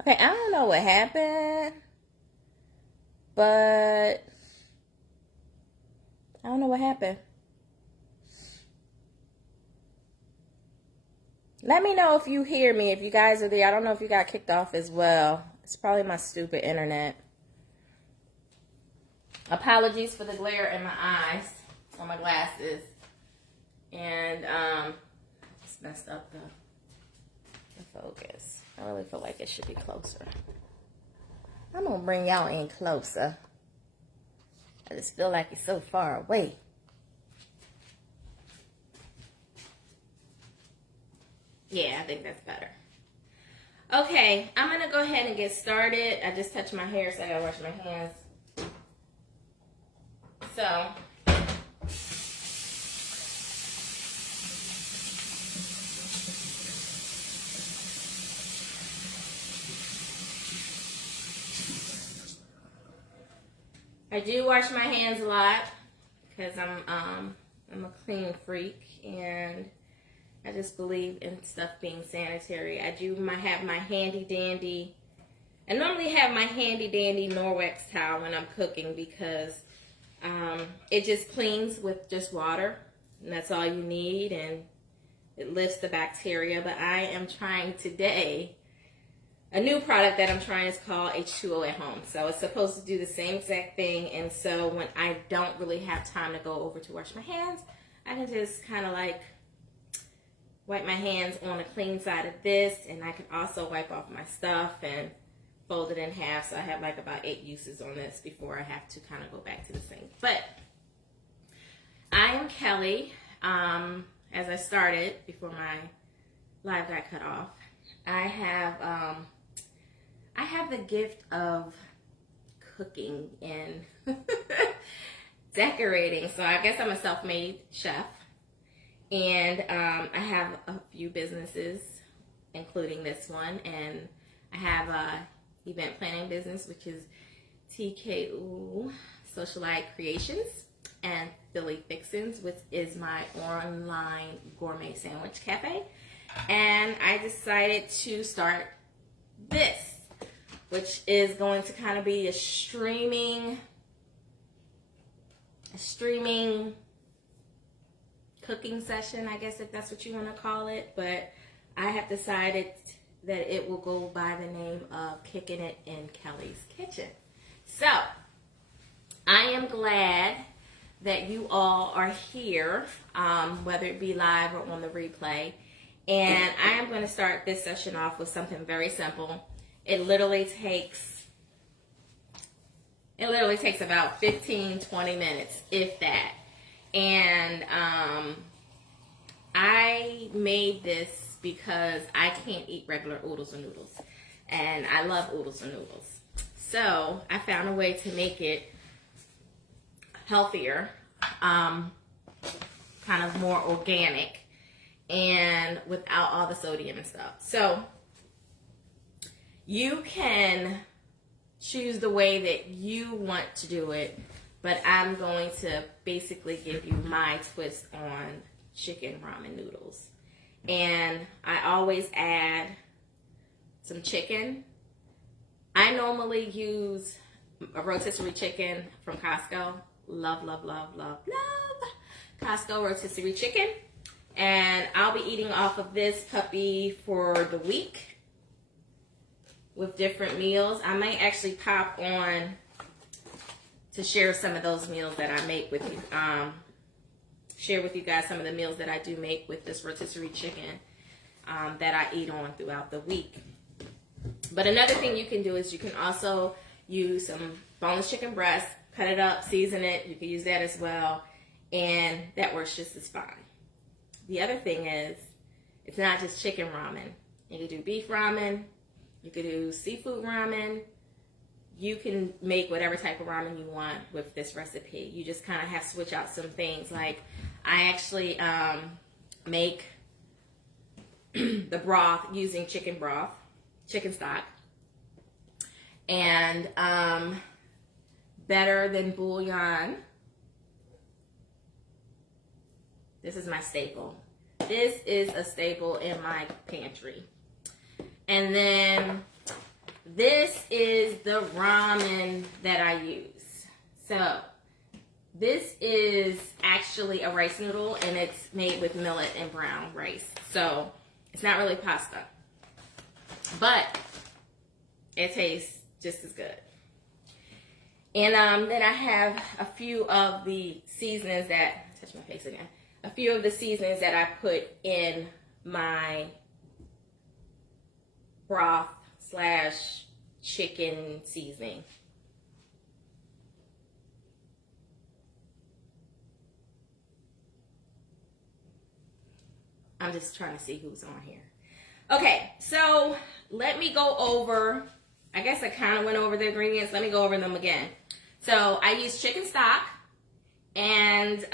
Okay, I don't know what happened, but I don't know what happened. Let me know if you hear me, if you guys are there. I don't know if you got kicked off as well. It's probably my stupid internet. Apologies for the glare in my eyes, on my glasses. And just messed up the focus. I really feel like it should be closer. I'm going to bring y'all in closer. I just feel like it's so far away. Yeah, I think that's better. Okay, I'm going to go ahead and get started. I just touched my hair, so I got to wash my hands. So, I do wash my hands a lot because I'm a clean freak, and I just believe in stuff being sanitary. I have my handy dandy. I normally have my handy dandy Norwex towel when I'm cooking because it just cleans with just water, and that's all you need, and it lifts the bacteria. But I am trying today, a new product that I'm trying is called H2O at Home. So it's supposed to do the same exact thing, and so when I don't really have time to go over to wash my hands, I can just kind of like wipe my hands on the clean side of this, and I can also wipe off my stuff and fold it in half. So I have like about 8 uses on this before I have to kind of go back to the sink. But I am Kelly. As I started before my live got cut off, I have the gift of cooking and decorating. So I guess I'm a self-made chef. And I have a few businesses, including this one. And I have a event planning business, which is TKU Socialite Creations, and Philly Fixins, which is my online gourmet sandwich cafe. And I decided to start this, which is going to kind of be a streaming cooking session, I guess, if that's what you want to call it. But I have decided that it will go by the name of Kicking It in Kelly's Kitchen. So I am glad that you all are here, whether it be live or on the replay. And I am going to start this session off with something very simple. It literally takes about 15-20 minutes, if that. And I made this because I can't eat regular oodles of noodles, and I love oodles of noodles. So I found a way to make it healthier, kind of more organic, and without all the sodium and stuff. So you can choose the way that you want to do it, but I'm going to basically give you my twist on chicken ramen noodles. And I always add some chicken. I normally use a rotisserie chicken from Costco. Love, love, love, love, love Costco rotisserie chicken. And I'll be eating off of this puppy for the week with different meals. I might actually pop on to share some of those meals that I make with you. Share with you guys some of the meals that I do make with this rotisserie chicken that I eat on throughout the week. But another thing you can do is you can also use some boneless chicken breast, cut it up, season it. You can use that as well, and that works just as fine. The other thing is, it's not just chicken ramen. You can do beef ramen. You could do seafood ramen. You can make whatever type of ramen you want with this recipe. You just kind of have to switch out some things. Like, I actually make the broth using chicken broth, chicken stock. And better than bouillon. This is my staple. This is a staple in my pantry. And then this is the ramen that I use. So this is actually a rice noodle, and it's made with millet and brown rice. So it's not really pasta, but it tastes just as good. And then I have a few of the seasonings that, touch my face again, a few of the seasonings that I put in my broth / chicken seasoning. I'm just trying to see who's on here. Okay, so let me go over, I guess I kind of went over the ingredients. Let me go over them again. So I use chicken stock, and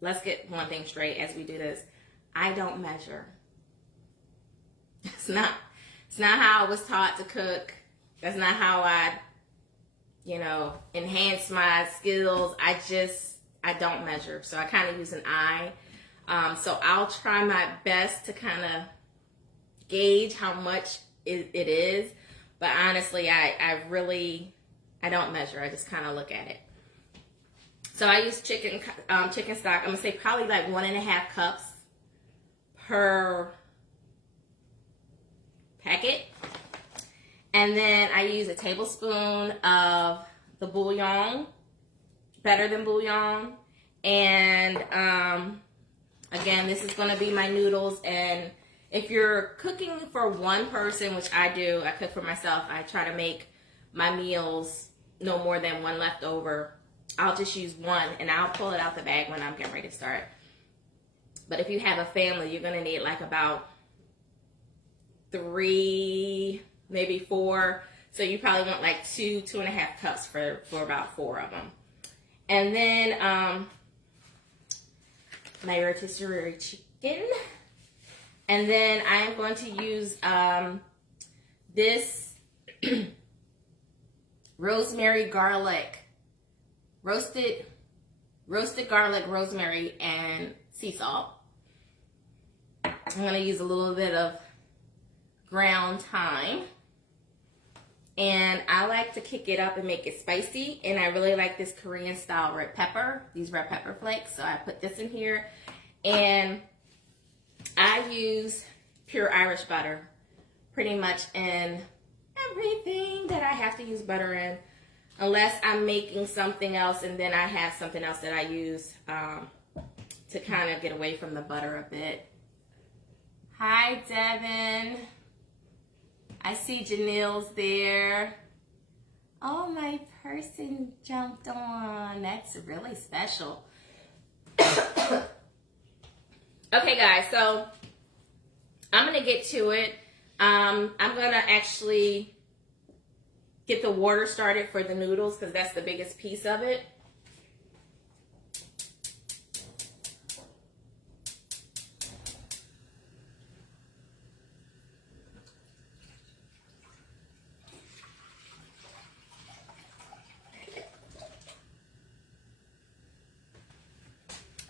let's get one thing straight as we do this. I don't measure. It's not how I was taught to cook. That's not how I, enhance my skills. I don't measure. So I kind of use an eye. So I'll try my best to kind of gauge how much it is. But honestly, I don't measure. I just kind of look at it. So I use chicken stock. I'm going to say probably like 1.5 cups per packet. And then I use a tablespoon of the bouillon, better than bouillon. And again, this is going to be my noodles. And if you're cooking for one person, which I do, I cook for myself, I try to make my meals no more than one leftover. I'll just use one, and I'll pull it out the bag when I'm getting ready to start. But if you have a family, you're going to need like about 3, maybe 4. So you probably want like 2.5 cups for about 4 of them. And then my rotisserie chicken. And then I am going to use this rosemary garlic, roasted garlic, rosemary, and sea salt. I'm going to use a little bit of ground thyme. And I like to kick it up and make it spicy. And I really like this Korean style red pepper, these red pepper flakes. So I put this in here. And I use pure Irish butter pretty much in everything that I have to use butter in. Unless I'm making something else and then I have something else that I use to kind of get away from the butter a bit. Hi, Devin. I see Janelle's there. Oh, my person jumped on. That's really special. Okay, guys, so I'm going to get to it. I'm going to actually get the water started for the noodles because that's the biggest piece of it.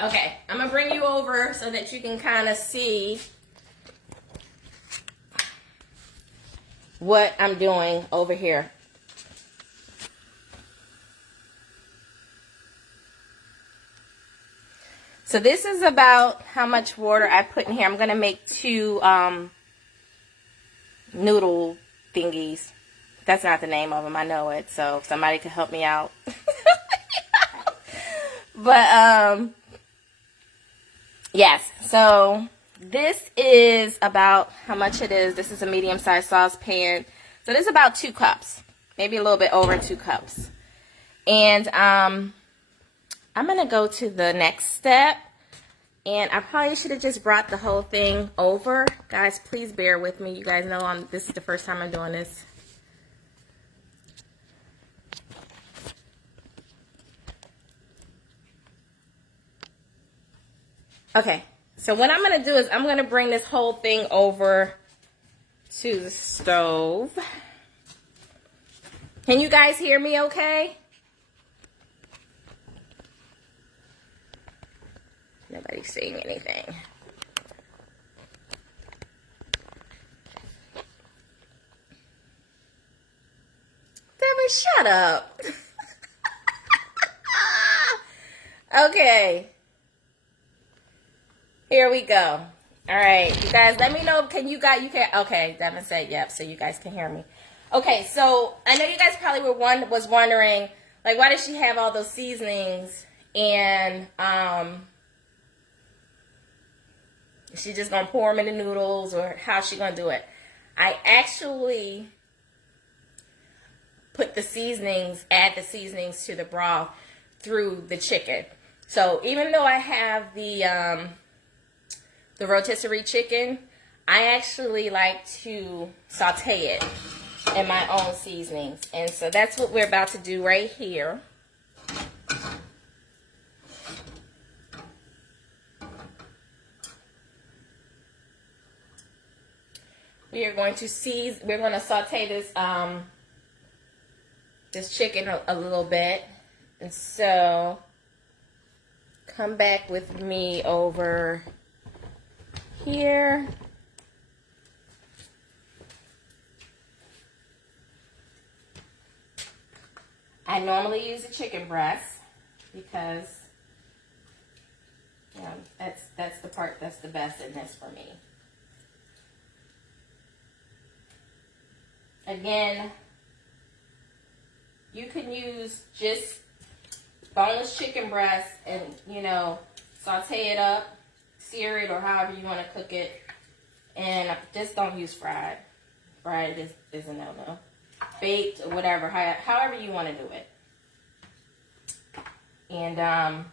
Okay, I'm going to bring you over so that you can kind of see what I'm doing over here. So this is about how much water I put in here. I'm going to make 2 noodle thingies. That's not the name of them. I know it. So if somebody could help me out. But, yes. So this is about how much it is. This is a medium-sized saucepan. So this is about 2 cups. Maybe a little bit over 2 cups. And, I'm going to go to the next step, and I probably should have just brought the whole thing over. Guys, please bear with me. You guys know this is the first time I'm doing this. Okay, so what I'm going to do is I'm going to bring this whole thing over to the stove. Can you guys hear me okay? Nobody's saying anything. shut up. Okay. Here we go. All right, you guys, let me know. Can you guys, okay, Devin said yep, so you guys can hear me. Okay, so I know you guys probably was wondering, like, why does she have all those seasonings? And, is she just going to pour them in the noodles, or how's she going to do it? I actually add the seasonings to the broth through the chicken. So even though I have the rotisserie chicken, I actually like to saute it in my own seasonings. And so that's what we're about to do right here. We're going to saute this this chicken a little bit. And so come back with me over here. I normally use a chicken breast because, you know, that's the part that's the best in this for me. Again, you can use just boneless chicken breast and, you know, saute it up, sear it, or however you want to cook it. And just don't use fried. Fried is a no-no. Baked or whatever, however you want to do it. And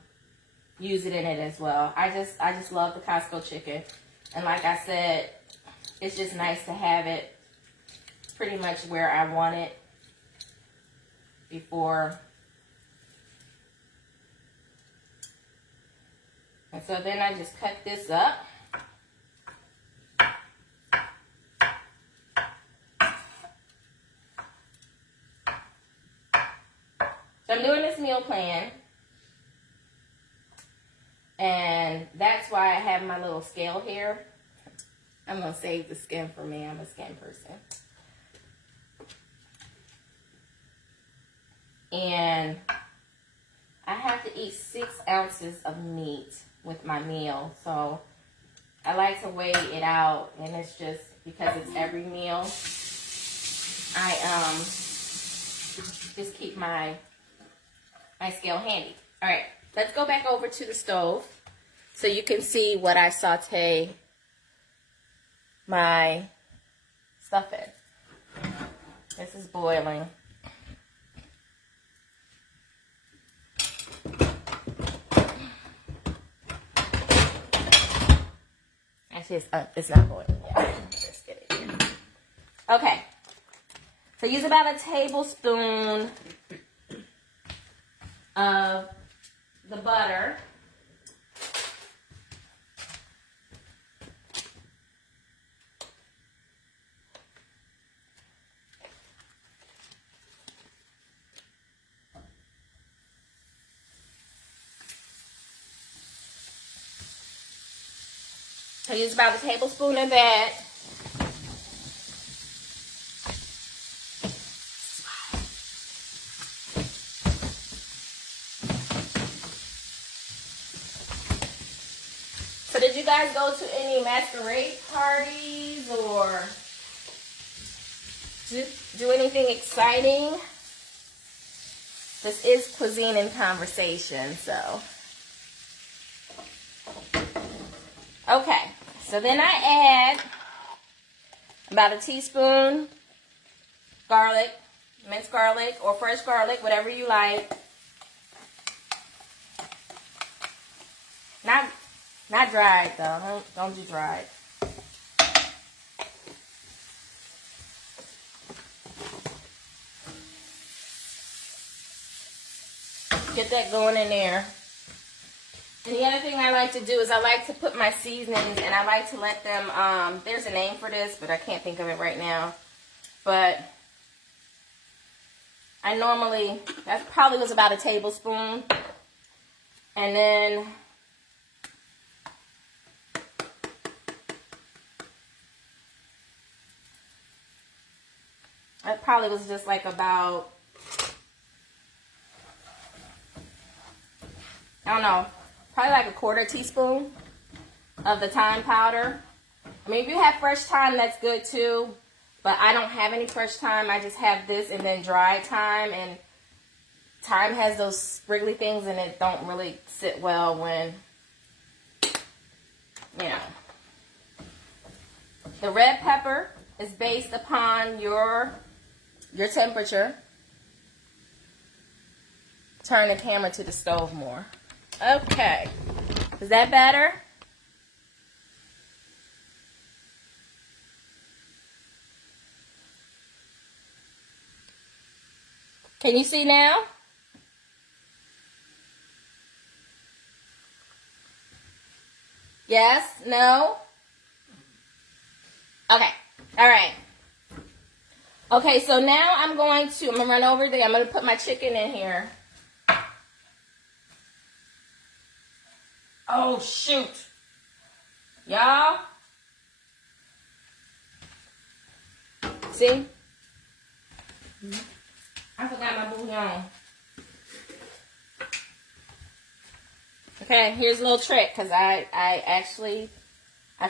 use it in it as well. I just love the Costco chicken. And like I said, it's just nice to have it pretty much where I want it before. And so then I just cut this up. So I'm doing this meal plan. And that's why I have my little scale here. I'm going to save the skin for me. I'm a skin person. And I have to eat 6 ounces of meat with my meal. So I like to weigh it out. And it's just because it's every meal. I just keep my scale handy. All right, let's go back over to the stove so you can see what I saute my stuff in. This is boiling. Actually, it's not boiling yet. Let's get it here. Okay, so use about a tablespoon of the butter. So use about a tablespoon of that. So did you guys go to any masquerade parties or do anything exciting? This is cuisine and conversation, so. Okay, so then I add about a teaspoon garlic, minced garlic or fresh garlic, whatever you like. Not dried though. Don't do dried. Get that going in there. And the other thing I like to do is I like to put my seasonings and I like to let them, there's a name for this, but I can't think of it right now. But I normally, that probably was about a tablespoon. And then that probably was just like about I don't know, probably like a quarter teaspoon of the thyme powder. I mean, if you have fresh thyme, that's good too. But I don't have any fresh thyme. I just have this and then dried thyme. And thyme has those spriggly things and it don't really sit well when, you know. The red pepper is based upon your temperature. Turn the camera to the stove more. Okay. Is that better? Can you see now? Yes? No? Okay. All right. Okay, so now I'm going to run over there. I'm going to put my chicken in here. Oh, shoot. Y'all. See? I forgot my bouillon. Okay, here's a little trick because I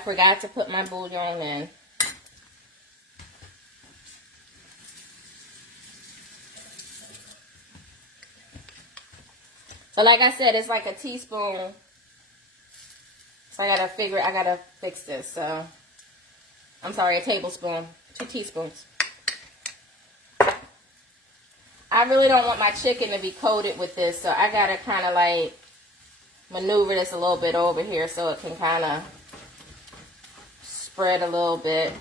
forgot to put my bouillon in. So like I said, it's like a teaspoon. So I gotta fix this. So I'm sorry, a tablespoon, 2 teaspoons. I really don't want my chicken to be coated with this, so I gotta kind of like maneuver this a little bit over here so it can kind of spread a little bit.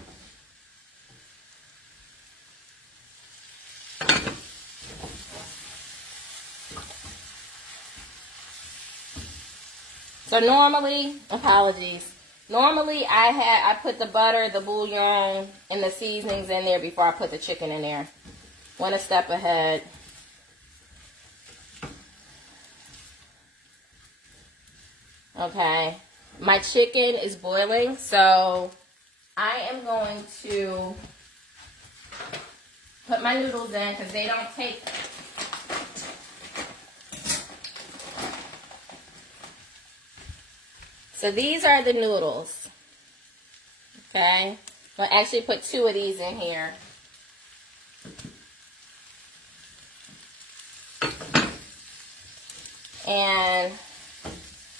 So normally, normally I put the butter, the bouillon, and the seasonings in there before I put the chicken in there. Went a step ahead. Okay, my chicken is boiling, so I am going to put my noodles in because they don't take. So these are the noodles. Okay, I'll actually put 2 of these in here. And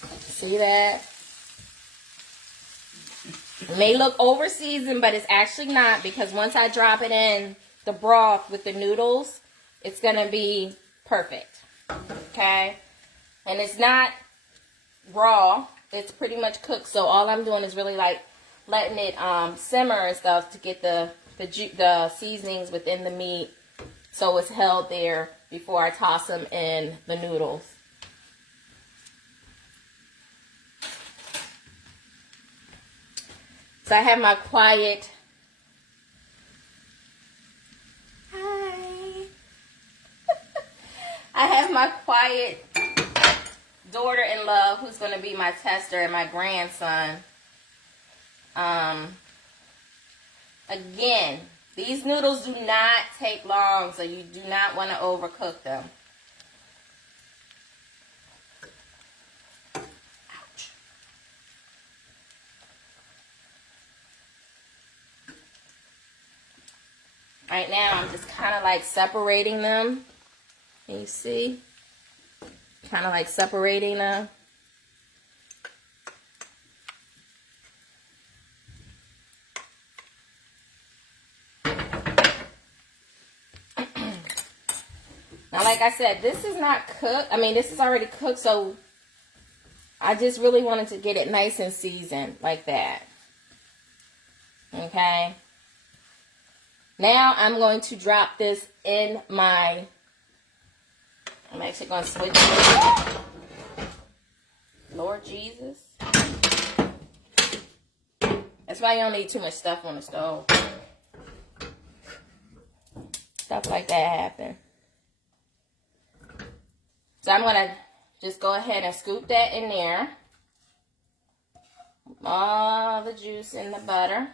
see that? It may look over seasoned, but it's actually not, because once I drop it in the broth with the noodles, it's going to be perfect. Okay? And it's not raw. It's pretty much cooked. So all I'm doing is really like letting it simmer and stuff to get the seasonings within the meat so it's held there before I toss them in the noodles. So I have my quiet, hi, I have my quiet daughter-in-law who's going to be my tester, and my grandson. Again, these noodles do not take long, so you do not want to overcook them. Right now, I'm just kind of like separating them. Can you see? Kind of like separating them. Now, like I said, this is not cooked. I mean, this is already cooked, so I just really wanted to get it nice and seasoned like that. Okay? Now I'm going to drop this in my, I'm actually going to switch it. Lord Jesus. That's why you don't need too much stuff on the stove. Stuff like that happen. So I'm going to just go ahead and scoop that in there. All the juice in the butter.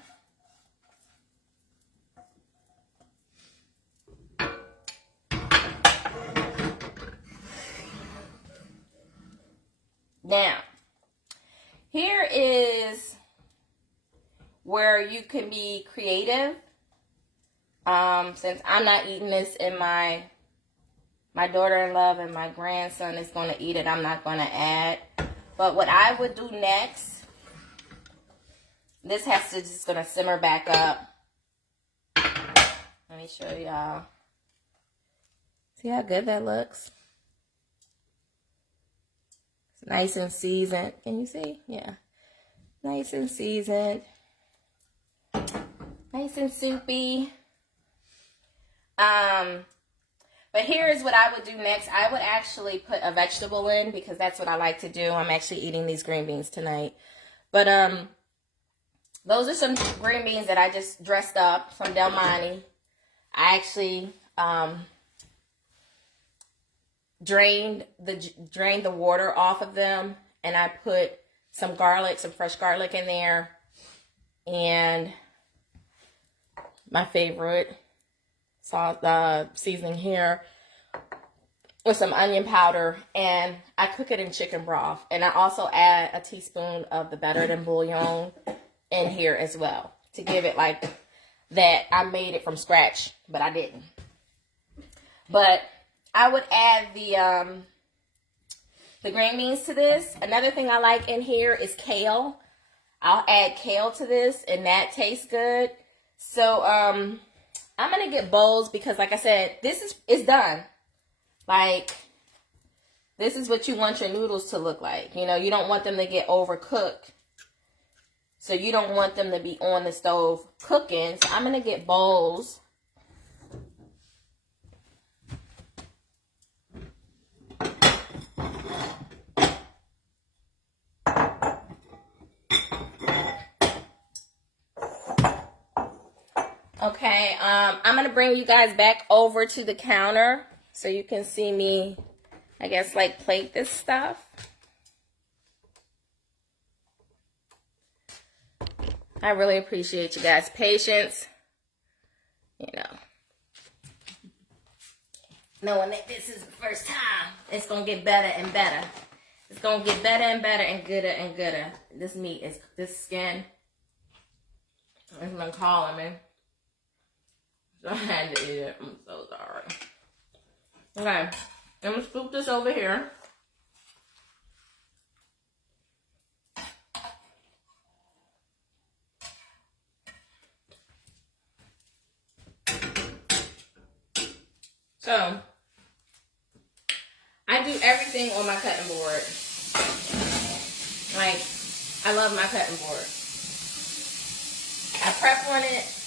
Now, here is where you can be creative. Since I'm not eating this and my daughter-in-law and my grandson is going to eat it, I'm not going to add. But what I would do next, this has to just going to simmer back up. Let me show y'all. See how good that looks? It's nice and seasoned. Can you see? Yeah. Nice and seasoned. Nice and soupy. But here's what I would do next. I would actually put a vegetable in because that's what I like to do. I'm actually eating these green beans tonight. But those are some green beans that I just dressed up from Del Monte. I actually drained the water off of them, and I put some garlic, some fresh garlic in there, and my favorite salt seasoning here with some onion powder, and I cook it in chicken broth. And I also add a teaspoon of the better than bouillon in here as well to give it like that. I made it from scratch, but I didn't. But I would add the green beans to this. Another thing I like in here is kale. I'll add kale to this, and that tastes good. So I'm gonna get bowls because, like I said, it's done. Like, this is what you want your noodles to look like. You know, you don't want them to get overcooked. So you don't want them to be on the stove cooking. So I'm gonna get bowls. Okay, I'm going to bring you guys back over to the counter so you can see me, I guess, like, plate this stuff. I really appreciate you guys' patience. You know, knowing that this is the first time, it's going to get better and better. It's going to get better and better and gooder and gooder. This meat, this skin, it's been calling me. So I had to eat it. I'm so sorry. Okay, I'm gonna scoop this over here. So, I do everything on my cutting board. Like, I love my cutting board. I prep on it.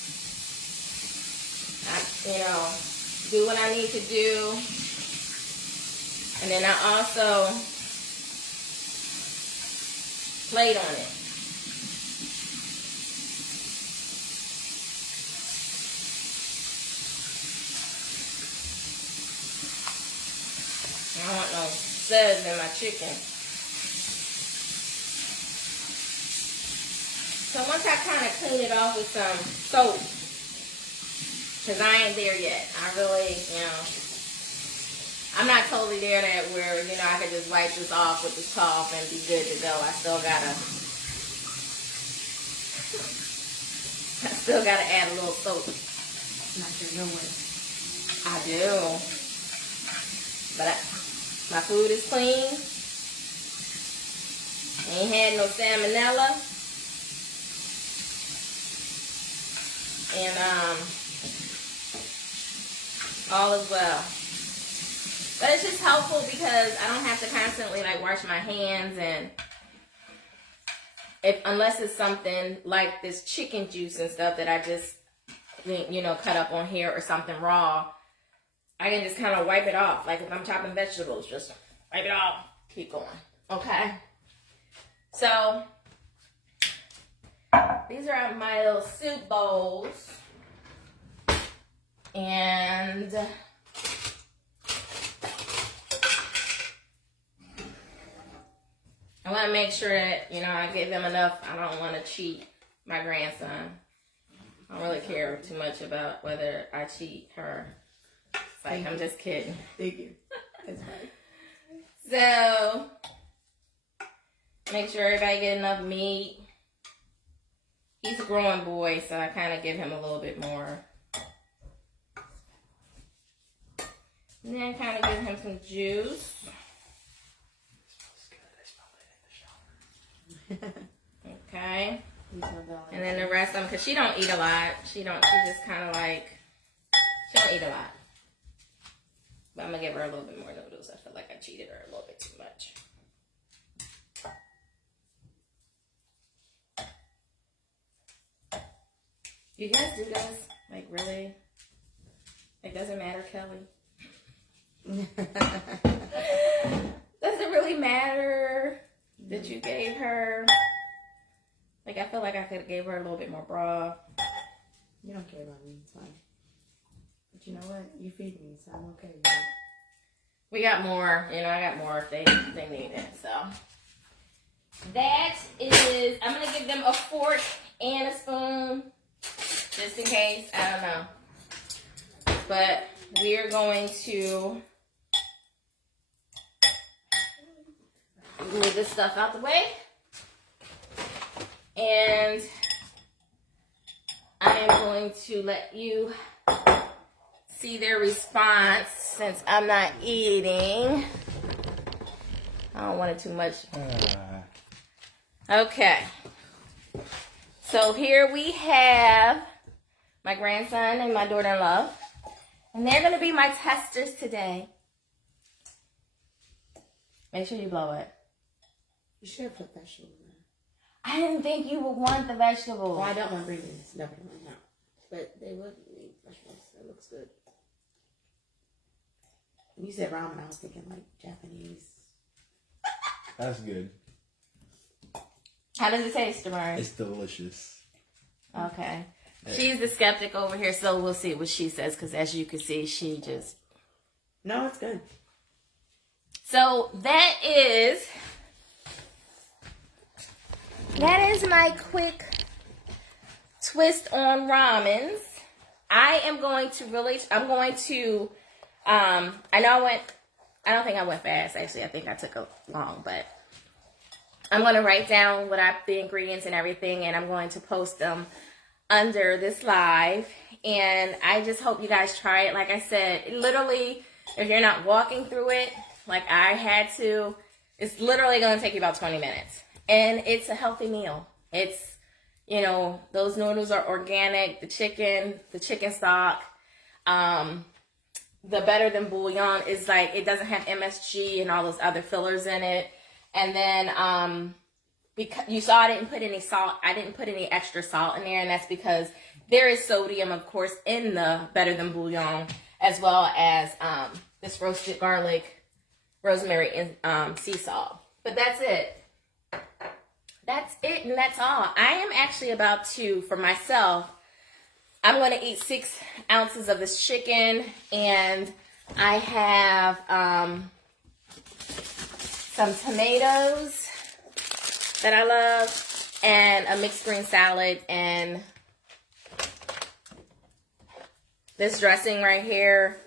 You know, do what I need to do. And then I also plate on it. I don't want no suds in my chicken. So once I kind of clean it off with some soap, because I ain't there yet. I really, you know, I'm not totally there that where, you know, I could just wipe this off with this cloth and be good to go. I still gotta add a little soap. Not sure no way. I do. But my food is clean. Ain't had no salmonella. And, all is well. But it's just helpful because I don't have to constantly like wash my hands, and unless it's something like this chicken juice and stuff that I just, you know, cut up on here or something raw, I can just kind of wipe it off. Like if I'm chopping vegetables, just wipe it off, keep going. Okay. So these are my little soup bowls. And I want to make sure that, you know, I give them enough. I don't want to cheat my grandson. I don't really care too much about whether I cheat her. It's like, I'm just kidding. Thank you. That's right. So, Make sure everybody get enough meat. He's a growing boy, so I kind of give him a little bit more. And then kind of give him some juice. Okay. And then the rest of them, because she don't eat a lot. She just kind of like, she don't eat a lot. But I'm going to give her a little bit more noodles. I feel like I cheated her a little bit too much. You guys do this? Like, really? It doesn't matter, Kelly? Does it really matter that you gave her? Like, I feel like I could have gave her a little bit more broth. You don't care about me, it's fine. But you know what? You feed me, so I'm okay with that. We got more. You know, I got more if they need it. So, that is, I'm going to give them a fork and a spoon. Just in case. I don't know. But we are going to move this stuff out the way. And I am going to let you see their response since I'm not eating. I don't want it too much. Okay. So here we have my grandson and my daughter-in-law. And they're going to be my testers today. Make sure you blow it. You should have put vegetables in. I didn't think you would want the vegetables. Well, I don't want ingredients. Definitely not. But they would need vegetables. It looks good. When you said ramen, I was thinking like Japanese. That's good. How does it taste, Damari? It's delicious. Okay. She's the skeptic over here, so we'll see what she says, because as you can see, she just... No, it's good. So that is my quick twist on ramens. I don't think I went fast, actually. I think I took a long, but I'm going to write down the ingredients and everything, and I'm going to post them under this live. And I just hope you guys try it. Like I said, literally, if you're not walking through it like I had to, it's literally going to take you about 20 minutes. And it's a healthy meal. It's, you know, those noodles are organic, the chicken stock, the better than bouillon is like, it doesn't have MSG and all those other fillers in it. And then, because you saw I didn't put any salt, I didn't put any extra salt in there, and that's because there is sodium, of course, in the better than bouillon, as well as this roasted garlic, rosemary, and sea salt. But that's it. That's it, and that's all. I am actually about to, for myself, I'm going to eat 6 ounces of this chicken, and I have some tomatoes that I love, and a mixed green salad, and this dressing right here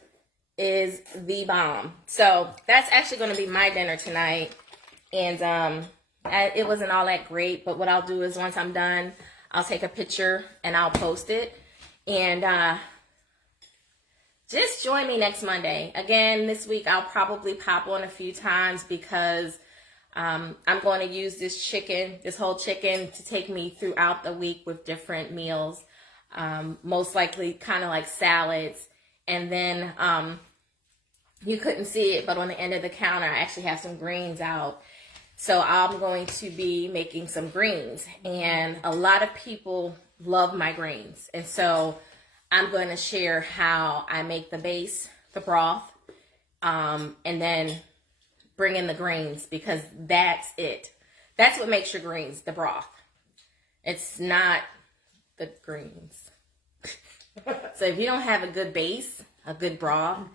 is the bomb. So that's actually going to be my dinner tonight, and it wasn't all that great, but what I'll do is once I'm done, I'll take a picture and I'll post it. And just join me next Monday. Again, this week I'll probably pop on a few times because I'm going to use this whole chicken to take me throughout the week with different meals. Most likely kind of like salads. And then you couldn't see it, but on the end of the counter, I actually have some greens out. So I'm going to be making some greens, and a lot of people love my greens. And so I'm going to share how I make the base, the broth, and then bring in the greens, because that's it. That's what makes your greens, the broth. It's not the greens. So if you don't have a good base, a good broth,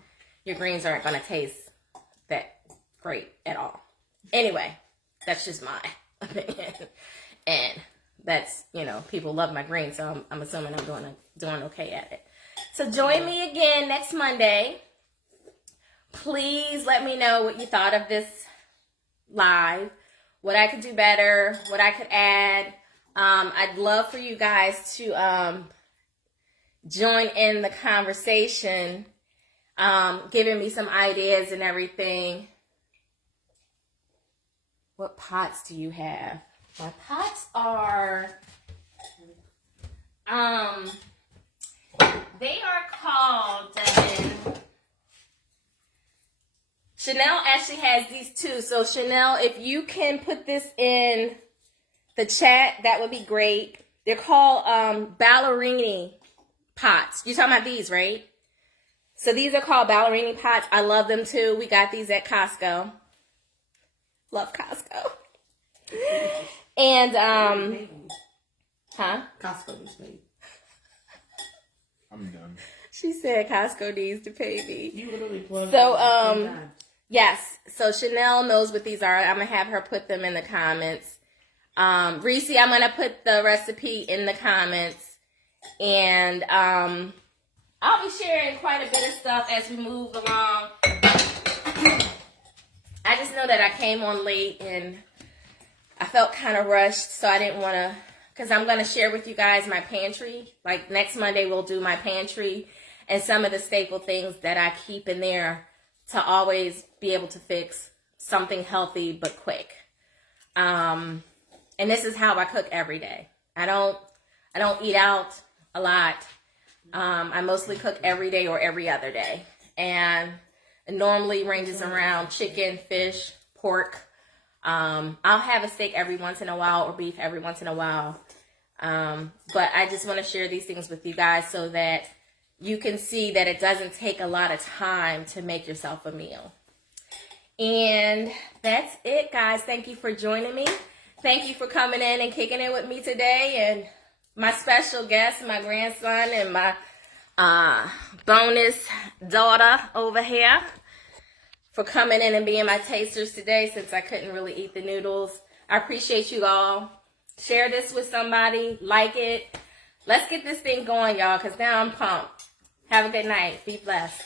your greens aren't going to taste that great at all. Anyway. That's just my opinion. And that's, you know, people love my greens, so I'm assuming I'm doing okay at it. So join me again next Monday. Please let me know what you thought of this live. what I could do better, what I could add. I'd love for you guys to join in the conversation, giving me some ideas and everything. What pots do you have? My pots are, they are called, Chanel actually has these too. So Chanel, if you can put this in the chat, that would be great. They're called ballerini pots. You're talking about these, right? So these are called ballerini pots. I love them too. We got these at Costco. Love Costco. And Costco just paid. I'm done. She said Costco needs to pay me. You literally plugged So yes. So Chanel knows what these are. I'm gonna have her put them in the comments. Reese, I'm gonna put the recipe in the comments, and I'll be sharing quite a bit of stuff as we move along. I just know that I came on late and I felt kind of rushed, so I didn't want to, because I'm going to share with you guys my pantry. Like next Monday, we'll do my pantry and some of the staple things that I keep in there to always be able to fix something healthy but quick. And this is how I cook every day. I don't eat out a lot. I mostly cook every day or every other day. And it normally ranges around chicken, fish, pork. I'll have a steak every once in a while or beef every once in a while. But I just want to share these things with you guys so that you can see that it doesn't take a lot of time to make yourself a meal. And that's it, guys. Thank you for joining me. Thank you for coming in and kicking it with me today. And my special guest, my grandson, and my bonus daughter over here for coming in and being my tasters today since I couldn't really eat the noodles. I appreciate you all. Share this with somebody. Like it. Let's get this thing going, y'all, because now I'm pumped. Have a good night. Be blessed.